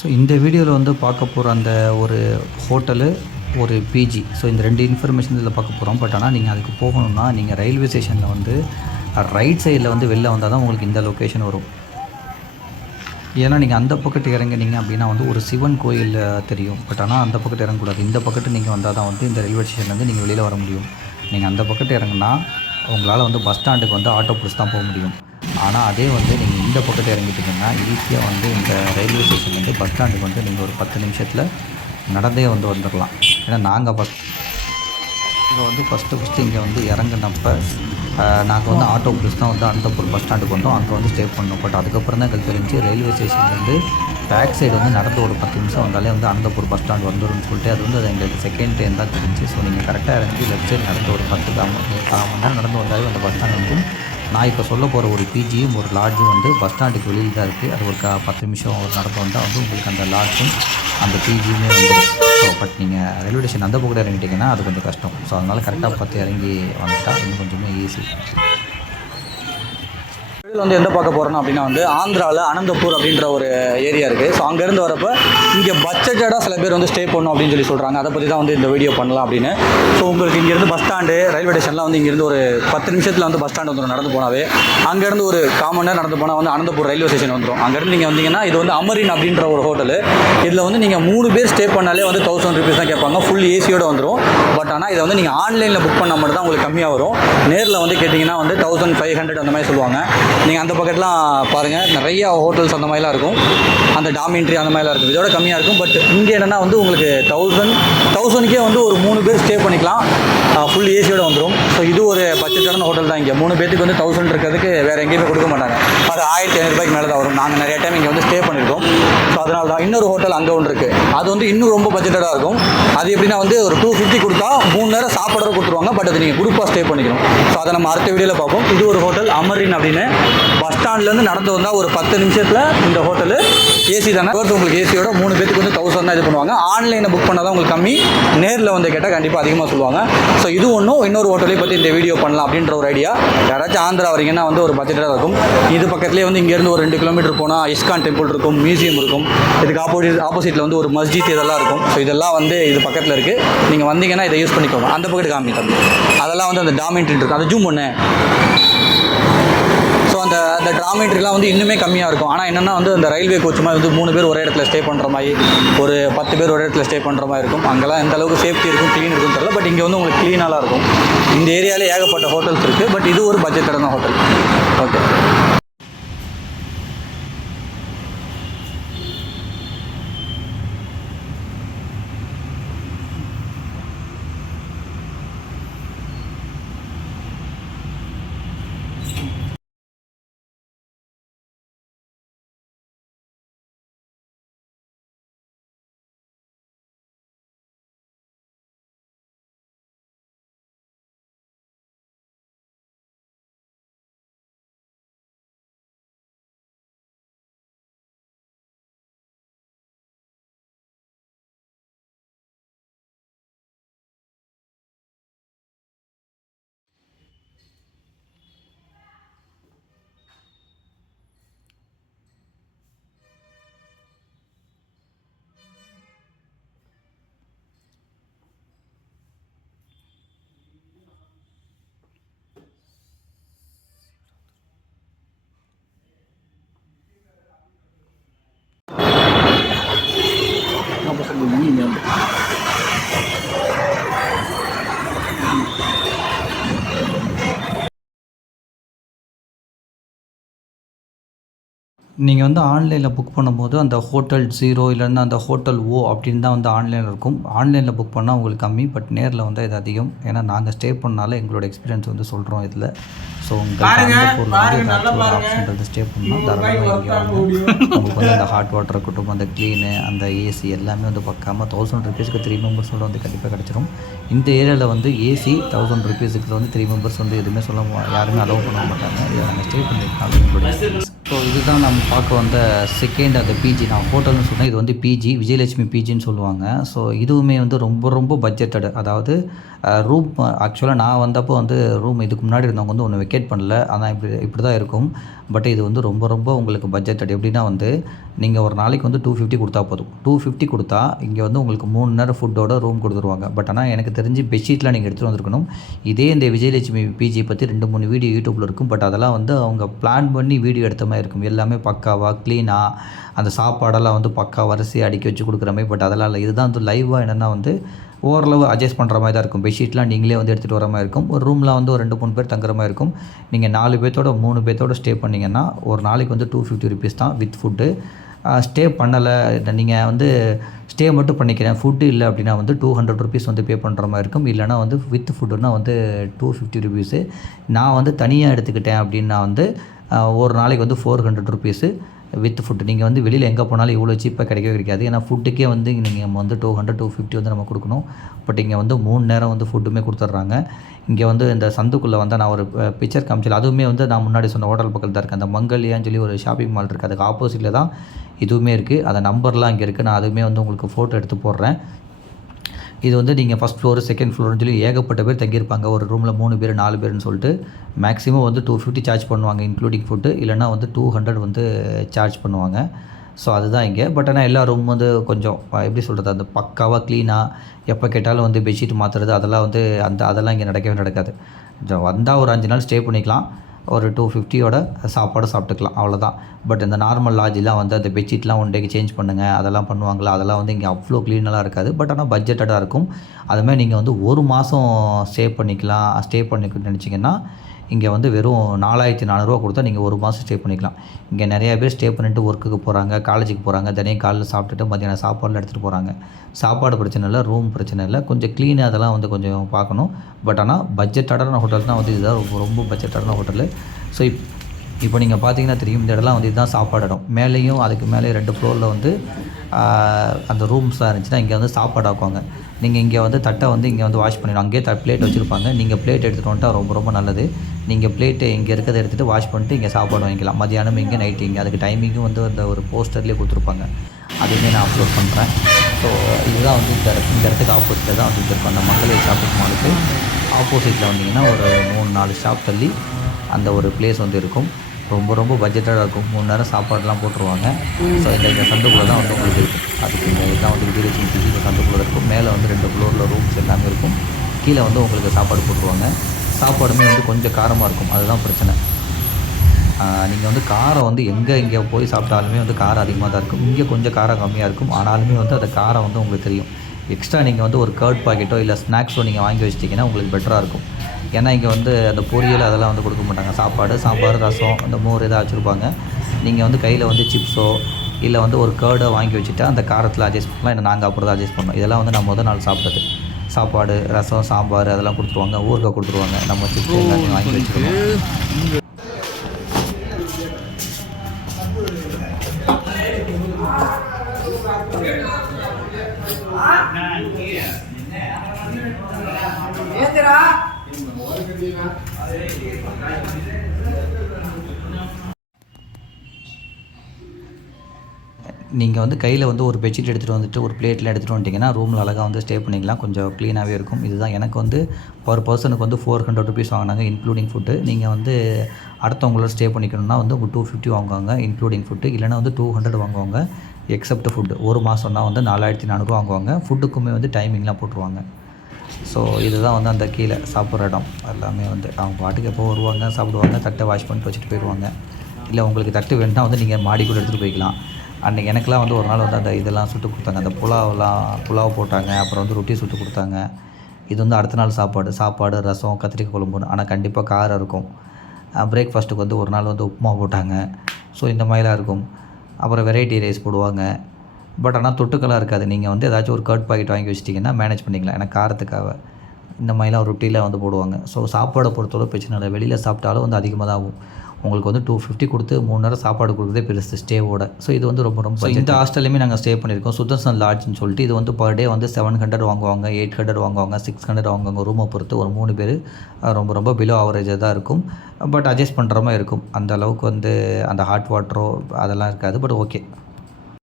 So இந்த வீடியோவில் வந்து பார்க்க போகிற அந்த ஒரு ஹோட்டலு, ஒரு பிஜி. ஸோ இந்த 2 இன்ஃபர்மேஷன் இதில் பார்க்க போகிறோம். பட் ஆனால் நீங்கள் அதுக்கு போகணுன்னா நீங்கள் ரயில்வே ஸ்டேஷனில் வந்து ரைட் சைடில் வந்து வெளில வந்தால் தான் உங்களுக்கு இந்த லொக்கேஷன் வரும். ஏன்னா நீங்கள் அந்த பக்கத்து இறங்குனீங்க அப்படின்னா வந்து ஒரு சிவன் கோயில் தெரியும். பட் ஆனால் அந்த பக்கத்து இறங்கக்கூடாது. இந்த பக்கத்து நீங்கள் வந்தால் தான் வந்து இந்த ரயில்வே ஸ்டேஷன்லேருந்து நீங்கள் வெளியில் வர முடியும். நீங்கள் அந்த பக்கத்து இறங்குனா உங்களால் வந்து பஸ் ஸ்டாண்டுக்கு வந்து ஆட்டோ பிடிச்சி தான் போக முடியும். ஆனால் அதே வந்து நீங்கள் இந்த பக்கத்து இறங்கிட்டிங்கன்னா ஈஸியாக வந்து இந்த ரயில்வே ஸ்டேஷன்லேருந்து பஸ் ஸ்டாண்டுக்கு வந்து நீங்கள் ஒரு 10 நிமிஷத்தில் நடந்தே வந்து வந்துடலாம். ஏன்னா நாங்கள் ஃபஸ்ட்டு இங்கே வந்து இறங்குனப்போ நாங்கள் வந்து ஆட்டோ பிடிச்சி தான் வந்து அனந்தபுரம் பஸ் ஸ்டாண்டுக்கு வந்தோம். அங்கே வந்து ஸ்டே பண்ணோம். பட் அதுக்கப்புறம் தான் எங்களுக்கு தெரிஞ்சு ரயில்வே ஸ்டேஷன்லேருந்து பேக் சைடு வந்து நடந்து ஒரு 10 நிமிஷம் வந்தாலே வந்து அனந்தபுரம் பஸ் ஸ்டாண்ட் வந்துடும்னு சொல்லிட்டு அது வந்து அது எங்களுக்கு செகண்ட் டைம் தான் தெரிஞ்சு. ஸோ நீங்கள் கரெக்டாக இறங்கி லெஃப்ட் சைடு நடந்து ஒரு 10 கால் மணி நேரம் நடந்து வந்தாலே அந்த பஸ் ஸ்டாண்ட் வந்து நான் இப்போ சொல்ல போகிற ஒரு பிஜியும் ஒரு லாட்ஜும் வந்து பஸ் ஸ்டாண்டுக்கு வெளியில் தான் இருக்குது. அது ஒரு 10 நிமிஷம் ஒரு நடந்து வந்தால் வந்து உங்களுக்கு அந்த லாட்ஜும் அந்த பிஜியுமே வந்துடும். ஸோ பட் நீங்கள் ரயில்வே ஸ்டேஷன் அந்த பக்கம் இறங்கிட்டிங்கன்னா அது கொஞ்சம் கஷ்டம். ஸோ அதனால் கரெக்டாக பார்த்து இறங்கி வந்துட்டால் இன்னும் கொஞ்சமே ஈஸி. இதில் வந்து எந்த பார்க்க போகிறோன்னா அப்படின்னா வந்து ஆந்திராவில் அனந்தபூர் அப்படின்ற ஒரு ஏரியா இருக்குது. ஸோ அங்கேருந்து வரப்போ இங்கே பட்ஜெட்டடாக சில பேர் வந்து ஸ்டே பண்ணணும் அப்படின்னு சொல்லி சொல்கிறாங்க. அதை பற்றி தான் வந்து இந்த வீடியோ பண்ணலாம் அப்படின்னு. ஸோ உங்களுக்கு இங்கேருந்து பஸ் ஸ்டாண்டு ரயில்வே ஸ்டேஷன்லாம் வந்து இங்கேருந்து ஒரு 10 நிமிஷத்தில் வந்து பஸ் ஸ்டாண்ட் வந்துடும் நடந்து போனாவே. அங்கேருந்து ஒரு 1/4 மணி நேரம் நடந்து போனால் வந்து அனந்தபூர் ரயில்வே ஸ்டேஷன் வந்துடும். அங்கேருந்து நீங்கள் வந்தீங்கன்னா இது வந்து அமரின் அப்படின்ற ஒரு ஹோட்டலு. இதில் வந்து நீங்கள் 3 பேர் ஸ்டே பண்ணாலே வந்து 1000 ருபீஸ் தான் கேட்பாங்க. ஃபுல் ஏசியோடு வந்துடும். பட் ஆனால் இதை வந்து நீங்கள் ஆன்லைனில் புக் பண்ணால் மட்டும் தான் உங்களுக்கு கம்மியாக வரும். நேரில் வந்து கேட்டிங்கன்னா வந்து 1500 அந்த மாதிரி சொல்லுவாங்க. நீங்கள் அந்த பக்கத்துலாம் பாருங்கள், நிறையா ஹோட்டல்ஸ் அந்த மாதிரிலாம் இருக்கும். அந்த டாமின்ட்ரி அந்த மாதிரிலாம் இருக்கும். இதோட கம்மியாக இருக்கும். பட் இங்கே என்னென்னா வந்து உங்களுக்கு 1000க்கே வந்து ஒரு 3 பேர் ஸ்டே பண்ணிக்கலாம். ஃபுல் ஏசியோடு வந்துடும். ஸோ இது ஒரு பட்ஜெட்டான ஹோட்டல் தான். இங்கே 3 பேருக்கு வந்து 1000 இருக்கிறதுக்கு வேறு எங்கேயுமே கொடுக்க மாட்டாங்க. அது 1500 ரூபாய்க்கு மேலே தான் வரும். நாங்கள் நிறைய டைம் இங்கே வந்து ஸ்டே பண்ணியிருக்கோம். ஸோ அதனால தான் இன்னொரு ஹோட்டல் அங்கே ஒன்று இருக்குது. அது வந்து இன்னும் ரொம்ப பட்ஜெட்டாக இருக்கும். அது எப்படின்னா வந்து ஒரு 250 கொடுத்தா 3 நேரம் சாப்பாடு கொடுத்துருவாங்க. பட் அது நீங்கள் குரூப்பாக ஸ்டே பண்ணிக்கணும். ஸோ அதை நம்ம அடுத்த வீடியோவில் பார்ப்போம். இது ஒரு ஹோட்டல் அமரின் அப்படின்னு. பஸ் ஸ்டாண்ட்லேருந்து நடந்து வந்தால் ஒரு 10 நிமிஷத்தில் இந்த ஹோட்டலு ஏசி தானே. உங்களுக்கு ஏசியோட 3 பேருக்கு வந்து 1000 தான் இது பண்ணுவாங்க. ஆன்லைனில் புக் பண்ணால் தான் உங்களுக்கு கம்மி. நேரில் வந்து கேட்டால் கண்டிப்பாக அதிகமாக சொல்லுவாங்க. ஸோ இது ஒன்றும் இன்னொரு ஹோட்டலையும் பற்றி இந்த வீடியோ பண்ணலாம் அப்படின்ற ஒரு ஐடியா. யாராச்சும் ஆந்திரா வரீங்கன்னா வந்து ஒரு பட்ஜெட்டாக இருக்கும். இது பக்கத்துலேயே வந்து இங்கேருந்து ஒரு 2 கிலோமீட்டர் போனால் இஸ்கான் டெம்பிள் இருக்கும், மியூசியம் இருக்கும். இதுக்கு ஆப்போசிட்டில் வந்து ஒரு மஸ்ஜித் இதெல்லாம் இருக்கும். ஸோ இதெல்லாம் வந்து இது பக்கத்தில் இருக்குது. நீங்கள் வந்தீங்கன்னா இதை யூஸ் பண்ணிக்கோங்க. அந்த பக்கத்து காமி தம்பி அதெல்லாம் வந்து அந்த டாமின்ட்ரி இருக்கும். அதை ஜூம் பண்ணு. ஸோ அந்த டாமின்ட்ரிலாம் வந்து இன்னுமே கம்மியாக இருக்கும். ஆனால் என்னென்னா வந்து அந்த ரயில்வே கோச் மாதிரி வந்து 3 பேர் ஒரே இடத்துல ஸ்டே பண்ணுற மாதிரி, ஒரு 10 பேர் ஒரே இடத்துல ஸ்டே பண்ணுற மாதிரி இருக்கும். அங்கெல்லாம் எந்த அளவுக்கு சேஃப்டி இருக்கும், க்ளீன் இருக்குன்னு தெரியல. பட் இங்கே வந்து உங்களுக்கு க்ளீனாலாம் இருக்கும். இந்த ஏரியாவில் ஏகப்பட்ட ஹோட்டல்ஸ் இருக்குது. பட் இது ஒரு பட்ஜெட்டான ஹோட்டல். ஓகே. நீங்கள் வந்து ஆன்லைனில் புக் பண்ணும்போது அந்த ஹோட்டல் 0 இல்லைன்னா அந்த ஹோட்டல் ஓ அப்படின்னு தான் வந்து ஆன்லைனில் இருக்கும். ஆன்லைனில் புக் பண்ணால் உங்களுக்கு கம்மி. பட் நேரில் வந்து இது அதிகம். ஏன்னா நாங்கள் ஸ்டே பண்ணால எங்களோட எக்ஸ்பீரியன்ஸ் வந்து சொல்கிறோம் இதில். ஸோ உங்களுக்கு அந்த பொருள் வந்து ஏதாச்சும் ஒரு ஆப்ஷன்றது ஸ்டே பண்ணால் தாராளமாக இங்கே வாங்க. உங்களுக்கு வந்து அந்த ஹாட் வாட்டர் இருக்கட்டும், அந்த க்ளீனு, அந்த ஏசி எல்லாமே வந்து பார்க்காம 1000 ருபீஸுக்கு 3 மெம்பர்ஸோட வந்து கண்டிப்பாக கிடச்சிரும். இந்த ஏரியாவில் வந்து ஏசி 1000 ருபீஸுக்கு வந்து 3 மெம்பர்ஸ் வந்து எதுவுமே யாருமே அலோவ் பண்ண மாட்டாங்க. இதை நாங்கள் ஸ்டே பண்ணியிருக்காங்க எங்களுடைய ஸோ இதுதான் நம்ம பார்க்க வந்த செகண்ட் அந்த பிஜி. நான் ஹோட்டல்னு சொன்னேன், இது வந்து பிஜி, விஜயலட்சுமி பிஜின்னு சொல்லுவாங்க. ஸோ இதுவுமே வந்து ரொம்ப ரொம்ப பட்ஜெட்டட். அதாவது ரூம் ஆக்சுவலாக நான் வந்தப்போ வந்து ரூம் இதுக்கு முன்னாடி இருந்தவங்க வந்து ஒன்று வெக்கேட் பண்ணல. ஆனால் இப்படி தான் இருக்கும். பட் இது வந்து ரொம்ப ரொம்ப உங்களுக்கு பட்ஜெட்டட். எப்படின்னா வந்து நீங்கள் ஒரு நாளைக்கு வந்து 250 கொடுத்தா போதும். 250 கொடுத்தா இங்கே வந்து உங்களுக்கு 3 நேரம் ஃபுட்டோட ரூம் கொடுத்துருவாங்க. பட் ஆனால் எனக்கு தெரிஞ்சு பெட்ஷீட்லாம் நீங்கள் எடுத்துகிட்டு வந்திருக்கணும். இதே இந்த விஜயலட்சுமி பிஜி பற்றி 2-3 வீடியோ யூடியூப்பில் இருக்கும். பட் அதெல்லாம் வந்து அவங்க பிளான் பண்ணி வீடியோ எடுத்த மாதிரி இருக்கும். எல்லாமே பக்காவாக க்ளீனாக அந்த சாப்பாடெல்லாம் வந்து பக்கா வரிசையாக அடுக்கி வச்சு கொடுக்குற மாதிரி. பட் அதெல்லாம் இல்லை. இதுதான் வந்து லைவாக என்னென்னா வந்து ஓரளவு அட்ஜஸ்ட் பண்ணுற மாதிரி தான் இருக்கும். பெட்ஷீட்லாம் நீங்களே வந்து எடுத்துகிட்டு வர மாதிரி இருக்கும். ஒரு ரூமில் வந்து ஒரு 2-3 பேர் தங்குற மாதிரி இருக்கும். நீங்கள் 4 பேர்த்தோட 3 பேர்த்தோட ஸ்டே பண்ணிங்கன்னா ஒரு நாளைக்கு வந்து 250 ருபீஸ் தான் வித் ஃபுட்டு. ஸ்டே பண்ணலை, நீங்கள் வந்து ஸ்டே மட்டும் பண்ணிக்கிறேன், ஃபுட்டு இல்லை அப்படின்னா வந்து 200 ருபீஸ் வந்து பே பண்ணுற மாதிரி இருக்கும். இல்லைனா வந்து வித் ஃபுட்டுன்னா வந்து 250 ருபீஸு. நான் வந்து தனியாக எடுத்துக்கிட்டேன் அப்படின்னா வந்து ஒரு நாளைக்கு வந்து 400 ருபீஸு வித் ஃபுட்டு. நீங்கள் வந்து வெளியில் எங்கே போனாலும் இவ்வளோ சீப்பாக கிடைக்காது. ஏன்னா ஃபுட்டுக்கே வந்து நீங்கள் வந்து 200-250 வந்து நம்ம கொடுக்கணும். பட் இங்கே வந்து 3 நேரம் வந்து ஃபுட்டுமே கொடுத்துட்றாங்க. இங்கே வந்து இந்த சந்துக்குள்ளே வந்து நான் ஒரு பிக்சர் காமிச்சல, அதுவுமே வந்து நான் முன்னாடி சொன்ன ஹோட்டல் பக்கத்தில் தான் இருக்குது. அந்த மங்கல்யான்னு சொல்லி ஒரு ஷாப்பிங் மால் இருக்குது, அதுக்கு ஆப்போசிட்டில் தான் இதுவுமே இருக்குது. அந்த நம்பர்லாம் இங்கே இருக்குது. நான் அதுவுமே வந்து உங்களுக்கு ஃபோட்டோ எடுத்து போடுறேன். இது வந்து நீங்கள் ஃபஸ்ட் ஃப்ளோரு, செகண்ட் ஃப்ளோர்னு சொல்லி ஏகப்பட்ட பேர் தங்கியிருப்பாங்க. ஒரு ரூமில் 3 பேர் 4 பேர்னு சொல்லிட்டு மேக்ஸிமம் வந்து 250 சார்ஜ் பண்ணுவாங்க இன்க்ளூடிங் ஃபுட்டு. இல்லைனா வந்து 200 வந்து சார்ஜ் பண்ணுவாங்க. ஸோ அதுதான் இங்கே. பட் ஆனால் எல்லா ரூம் வந்து கொஞ்சம் எப்படி சொல்கிறது, அந்த பக்காவாக க்ளீனாக எப்போ கேட்டாலும் வந்து பெட்ஷீட் மாற்றுறது அதெல்லாம் வந்து அதெல்லாம் இங்கே நடக்கவே நடக்காது. வந்தால் ஒரு 5 நாள் ஸ்டே பண்ணிக்கலாம். ஒரு 250யோட சாப்பாடு சாப்பிட்டுக்கலாம், அவ்வளோதான். பட் இந்த நார்மல் லாட்ஜெலாம் வந்து அந்த பெட்ஷீட்லாம் ஒன் டேக்கு சேஞ்ச் பண்ணுங்கள் அதெல்லாம் பண்ணுவாங்களா, அதெல்லாம் வந்து இங்கே அவ்வளோ க்ளீனெல்லாம் இருக்காது. பட் ஆனால் பட்ஜெட்டடாக இருக்கும். அதுமாதிரி நீங்கள் வந்து ஒரு மாதம் ஸ்டே பண்ணிக்கணும்னு நினச்சிங்கன்னா இங்கே வந்து வெறும் 4400 கொடுத்தா நீங்கள் ஒரு மாதம் ஸ்டே பண்ணிக்கலாம். இங்கே நிறையா பேர் ஸ்டே பண்ணிவிட்டு ஒர்க்குக்கு போகிறாங்க, காலேஜுக்கு போகிறாங்க, தினையும் காலையில் சாப்பிட்டுட்டு மத்தியானம் சாப்பாடுலாம் எடுத்துகிட்டு போகிறாங்க. சாப்பாடு பிரச்சனை இல்லை, ரூம் பிரச்சனை இல்லை, கொஞ்சம் க்ளீனாக அதெல்லாம் வந்து கொஞ்சம் பார்க்கணும். பட் ஆனால் பட்ஜெட்டடான ஹோட்டல் தான் வந்து இதுதான் ரொம்ப பட்ஜெட்டடான ஹோட்டலு. ஸோ இப்போ நீங்கள் பார்த்தீங்கன்னா தெரியும், இந்த இடம்லாம் வந்து இதுதான் சாப்பாடு இடம். மேலேயும் அதுக்கு மேலே 2 ஃப்ளோரில் வந்து அந்த ரூம்ஸ்லாம் இருந்துச்சுன்னா இங்கே வந்து சாப்பாடு ஆக்குவாங்க. நீங்கள் இங்கே வந்து தட்டை வந்து இங்கே வந்து வாஷ் பண்ணிடணும். அங்கேயே பிளேட் வச்சுருப்பாங்க. நீங்கள் பிளேட் எடுத்துகிட்டு வந்துட்டால் ரொம்ப ரொம்ப நல்லது. நீங்கள் பிளேட்டு இங்கே இருக்கிறத எடுத்துகிட்டு வாஷ் பண்ணிட்டு இங்கே சாப்பாடு வாங்கிக்கலாம். மதியானம் இங்கே, நைட்டு இங்கே. அதுக்கு டைமிங்கும் வந்து அந்த ஒரு போஸ்டர்லேயே கொடுத்துருப்பாங்க. அதுவுமே நான் அப்லோட் பண்ணுறேன். ஸோ இதுதான் வந்து இந்த இடத்துக்கு ஆப்போசிட்டில் தான் வந்து இருக்கும். அந்த மங்களேரி ஷாப்பிங் மாலுக்கு ஆப்போசிட்டில் வந்தீங்கன்னா ஒரு 3-4 ஷாப் தள்ளி அந்த ஒரு பிளேஸ் வந்து இருக்கும். ரொம்ப ரொம்ப பட்ஜெட்டாக இருக்கும். 3 நேரம் சாப்பாடுலாம் போட்டுருவாங்க. ஸோ இந்த சந்துக்குள்ளே தான் வந்து உங்களுக்கு இருக்குது. அதுக்கு இந்த இதுதான் வந்து விஜயலட்சுமி பிஜி இந்த சந்துக்குள்ளே இருக்கும். மேலே வந்து 2 ஃப்ளோரில் ரூம்ஸ் எல்லாமே இருக்கும். கீழே வந்து உங்களுக்கு சாப்பாடு போட்டுருவாங்க. சாப்பாடுமே வந்து கொஞ்சம் காரமாக இருக்கும், அதுதான் பிரச்சனை. நீங்கள் வந்து காரம் வந்து எங்கே போய் சாப்பிட்டாலுமே வந்து காரம் அதிகமாக தான் இருக்கும். இங்கே கொஞ்சம் காரம் கம்மியாக இருக்கும். ஆனாலுமே வந்து அந்த காரம் வந்து உங்களுக்கு தெரியும். எக்ஸ்ட்ரா நீங்கள் வந்து ஒரு கர்ட் பாக்கெட்டோ இல்லை ஸ்நாக்ஸோ நீங்கள் வாங்கி வச்சிட்டிங்கன்னா உங்களுக்கு பெட்டராக இருக்கும். ஏன்னா இங்கே வந்து அந்த பொரியல் அதெல்லாம் வந்து கொடுக்க மாட்டாங்க. சாப்பாடு, சாம்பார், ரசம், இந்த மோர் எதாவது வச்சுருப்பாங்க. நீங்கள் வந்து கையில் வந்து சிப்ஸோ இல்லை வந்து ஒரு கர்டோ வாங்கி வச்சுட்டா அந்த காரத்தில் அட்ஜஸ்ட் பண்ணலாம். இல்லை நாங்கள் அப்புறம் தான் அட்ஜஸ்ட் பண்ணோம். இதெல்லாம் வந்து நான் முதல் நாள் சாப்பிட்டது. சாப்பாடு, ரசம், சாம்பார் அதெல்லாம் கொடுத்துருவாங்க. ஊறுகாய் கொடுத்துருவாங்க. நம்ம சிப்ஸ் எல்லாத்தையும் வாங்கி வச்சுருக்கோம். நீங்கள் வந்து கையில் வந்து ஒரு பெட்ஷீட் எடுத்துகிட்டு வந்துட்டு ஒரு பிளேட்டில் எடுத்துகிட்டு வந்துட்டிங்கன்னா ரூமில் அழகாக வந்து ஸ்டே பண்ணிக்கலாம். கொஞ்சம் க்ளீனாகவே இருக்கும். இதுதான் எனக்கு வந்து பர் பர்சனுக்கு வந்து 400 ருபீஸ் வாங்கினாங்க இன்க்ளூடிங் ஃபுட்டு. நீங்கள் வந்து அடுத்தவங்களோட ஸ்டே பண்ணிக்கணும்னா வந்து 250 வாங்குவாங்க இன்க்ளூடிங் ஃபுட்டு. இல்லைனா வந்து 200 வாங்குவாங்க எக்ஸப்ட் ஃபுட்டு. ஒரு மாதம்னா வந்து 4400 வாங்குவாங்க. ஃபுட்டுக்குமே வந்து டைமிங்லாம் போட்டுருவாங்க. ஸோ இதுதான் வந்து அந்த கீழே சாப்பிட்ற இடம். எல்லாமே வந்து அவங்க பாட்டுக்கு எப்போ வருவாங்க, சாப்பிடுவாங்க, தட்டை வாஷ் பண்ணிட்டு வச்சுட்டு போயிடுவாங்க. இல்லை உங்களுக்கு தட்டு வேணுன்னா வந்து நீங்கள் மாடி கூட எடுத்துகிட்டு போய்க்கலாம். அன்றைக்கி எனக்கெலாம் வந்து ஒரு நாள் வந்து அந்த இதெல்லாம் சுட்டு கொடுத்தாங்க. அந்த புலாவ் போட்டாங்க. அப்புறம் வந்து ரொட்டி சுட்டு கொடுத்தாங்க. இது வந்து அடுத்த நாள் சாப்பாடு, ரசம், கத்திரிக்காய் குழம்புன்னு. ஆனால் கண்டிப்பாக காரம் இருக்கும். பிரேக்ஃபாஸ்ட்டுக்கு வந்து ஒரு நாள் வந்து உப்புமா போட்டாங்க. ஸோ இந்த மாதிரிலாம் இருக்கும். அப்புறம் வெரைட்டி ரைஸ் போடுவாங்க. பட் ஆனால் தொட்டுக்கெல்லாம் இருக்காது. நீங்கள் வந்து ஏதாச்சும் ஒரு கர்ட் பாக்கெட் வாங்கி வச்சிட்டிங்கன்னா மேனேஜ் பண்ணிக்கலாம். ஏன்னா காரத்துக்காக இந்த மாதிரிலாம் ரொட்டியில் வந்து போடுவாங்க. ஸோ சாப்பாடை பொறுத்தவரை பிரச்சனை இல்லை. வெளியில் சாப்பிட்டாலும் வந்து அதிகமாக தான் ஆகும். உங்களுக்கு வந்து 250 கொடுத்து 3 நேரம் சாப்பாடு கொடுக்குறதே பெருசு ஸ்டேவோட. ஸோ இது வந்து ரொம்ப ரொம்ப இந்த ஹாஸ்டல்லையுமே நாங்கள் ஸ்டே பண்ணியிருக்கோம். சுதர்சன் லாட்ஜ்னு சொல்லிட்டு இது வந்து பர் டே வந்து 700 வாங்குவாங்க, 800 வாங்குவாங்க, 600 வாங்குவாங்க. ரூமை பொறுத்து ஒரு 3 பேர் ரொம்ப ரொம்ப பிலோ ஆவரேஜாக தான் இருக்கும். பட் அட்ஜஸ்ட் பண்ணுற மாதிரி இருக்கும். அந்த அளவுக்கு வந்து அந்த ஹாட் வாட்டரோ அதெல்லாம் இருக்காது. But okay.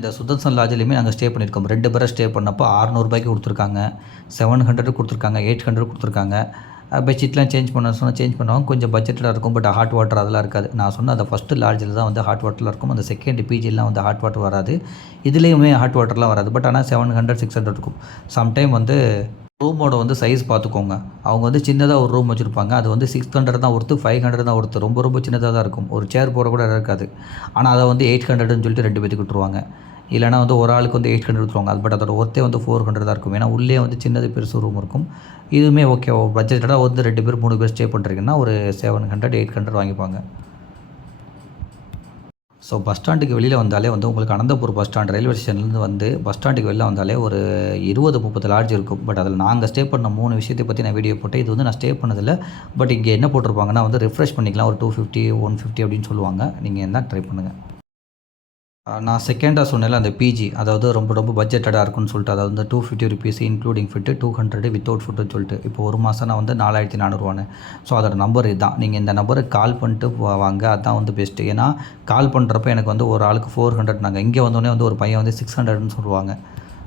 இந்த சுதர்சன் லாட்ஜ்லையுமே நாங்கள் ஸ்டே பண்ணியிருக்கோம். 2 பேரை ஸ்டே பண்ணப்போ 600 ரூபாய்க்கு கொடுத்துருக்காங்க, 700 கொடுத்துருக்காங்க, 800 கொடுத்துருக்காங்க. பெட்ஷீட்லாம் சேஞ்ச் பண்ண சொன்னால் சேஞ்ச் பண்ணுவாங்க. கொஞ்சம் பட்ஜெட்டாக இருக்கும். பட் ஹாட் வாட்டர் அதெல்லாம் இருக்காது. நான் சொன்ன அந்த ஃபஸ்ட்டு லாட்ஜில் தான் வந்து ஹாட் வாட்டர்லாம் இருக்கும். அந்த செகண்ட் பிஜிலாம் வந்து ஹாட் வாட்டர் வராது. இதுலேயுமே ஹாட் வாட்டர்லாம் வராது. பட் ஆனால் 700 600 இருக்கும். சம்டைம் வந்து ரூமோட வந்து சைஸ் பார்த்துக்கோங்க. அவங்க வந்து சின்னதாக ஒரு ரூம் வச்சுருப்பாங்க. அது வந்து 600 தான் ஒர்த்து, 500 தான் ஒர்த்து. ரொம்ப ரொம்ப சின்னதாக தான் இருக்கும். ஒரு சேர் போட கூட இருக்காது. ஆனால் அதை வந்து 800ன்னு சொல்லிட்டு 2 பேத்துக்கு விட்டுருவாங்க. இல்லைனா வந்து ஒரு ஆளுக்கு வந்து 800 விட்டுருவாங்க. அது பட் அதோட ஒர்த்தே வந்து 400 தான் இருக்கும். ஏன்னா உள்ளே வந்து சின்னது பெருசு ரூம் இருக்கும். இதுவுமே ஓகே. பட்ஜெட்டடாக வந்து 2 பேர் 3 பேர் ஸ்டே பண்ணுறீங்கன்னா ஒரு 700 800 வாங்கிப்பாங்க. ஸோ பஸ் ஸ்டாண்டுக்கு வெளியில் வந்தாலே வந்து உங்களுக்கு அனந்தபூர் பஸ் ஸ்டாண்ட் ரயில்வே ஸ்டேஷன்லேருந்து வந்து பஸ் ஸ்டாண்டுக்கு வெளில வந்தாலே ஒரு 20-30 லாட்ஜ் இருக்கும். பட் அதில் நாங்கள் ஸ்டே பண்ண 3 விஷயத்தை பற்றி நான் வீடியோ போட்டேன். இது வந்து நான் ஸ்டே பண்ணதில்லை. பட் இங்கே என்ன போட்டிருப்பாங்கன்னா வந்து ரிஃப்ரெஷ் பண்ணிக்கலாம் ஒரு 250 150 அப்படின்னு சொல்லுவாங்க. நீங்கள் என்ன ட்ரை பண்ணுங்கள். நான் செகண்டாக சொன்னேன்ல அந்த பிஜி, அதாவது ரொம்ப ரொம்ப பட்ஜெட்டடாக இருக்குன்னு சொல்லிட்டு, அதாவது வந்து 250 ருபீஸ் இன்க்ளூடிங் ஃபுட்டு, 200 வித்தவுட் ஃபுட்டுன்னு சொல்லிட்டு. இப்போ ஒரு மாதம் நான் வந்து 4400 ஸோ அதோட நம்பர் இதுதான். நீங்கள் இந்த நம்பருக்கு கால் பண்ணிட்டு வாங்க. அதுதான் வந்து பெஸ்ட்டு. ஏன்னா கால் பண்ணுறப்ப எனக்கு வந்து ஒரு ஆளுக்கு 400 நாங்கள் இங்கே வந்தோடனே வந்து ஒரு பையன் வந்து 600ன்னு சொல்லுவாங்க.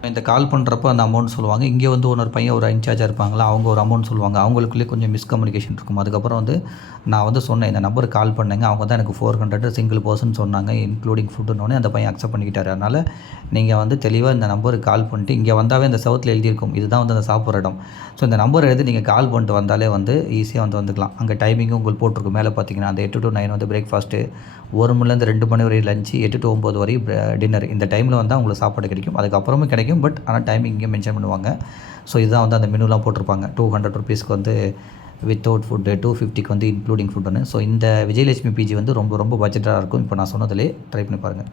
இந்த கால் பண்ணுறப்போ அந்த அமௌண்ட் சொல்லுவாங்க. இங்கே வந்து ஒரு பையன் ஒரு இன்சார்ஜாக இருப்பாங்களா, அவங்க ஒரு அமௌண்ட் சொல்லுவாங்க. அவங்களுக்குள்ளே கொஞ்சம் மிஸ்கம்யூனிகேஷன் இருக்கும். அதுக்கப்புறம் வந்து நான் வந்து சொன்னேன், இந்த நம்பருக்கு கால் பண்ணேங்க. அவங்க தான் எனக்கு 400 சிங்கிள் பர்சன் சொன்னாங்க, இன்க்ளூடிங் ஃபுட்டுன்னொடனே அந்த பையன் அக்செப்ட் பண்ணிக்கிட்டாரு. அதனால் நீங்கள் வந்து தெளிவாக இந்த நம்பருக்கு கால் பண்ணிட்டு, இங்கே வந்தாவே இந்த சவுத்தில் எழுதியிருக்கும், இதுதான் வந்து அந்த சாப்பிட்ற இடம். ஸோ இந்த நம்பர் எழுதி நீங்கள் கால் பண்ணிட்டு வந்தாலே வந்து ஈஸியாக வந்து வந்துக்கலாம். அங்கே டைமிங்கும் உங்களுக்கு போட்டிருக்கும். மேலே பார்த்தீங்கன்னா அந்த 8 to 9 வந்து பிரேக்ஃபாஸ்ட்டு, 1 மணிலேருந்து 2 மணி வரை லஞ்சு, 8 to 9 வரை டின்னர். இந்த டைமில் வந்தால் உங்களுக்கு சாப்பாடு கிடைக்கும். அதுக்கப்புறமும் கிடைக்கும். பட் ஆனால் டைமிங் இங்கே மென்ஷன் பண்ணுவாங்க. ஸோ இதுதான் வந்து அந்த மெனுலாம் போட்டிருப்பாங்க. 200 ருபீஸ்க்கு வந்து வித்தவுட் ஃபுட்டு, 250க்கு வந்து இன்க்ளூடிங் ஃபுட்டுன்னு. ஸோ இந்த விஜயலட்சுமி பிஜி வந்து ரொம்ப ரொம்ப பட்ஜெட்டாக இருக்கும். இப்போ நான் சொன்னதிலே ட்ரை பண்ணி பாருங்கள்.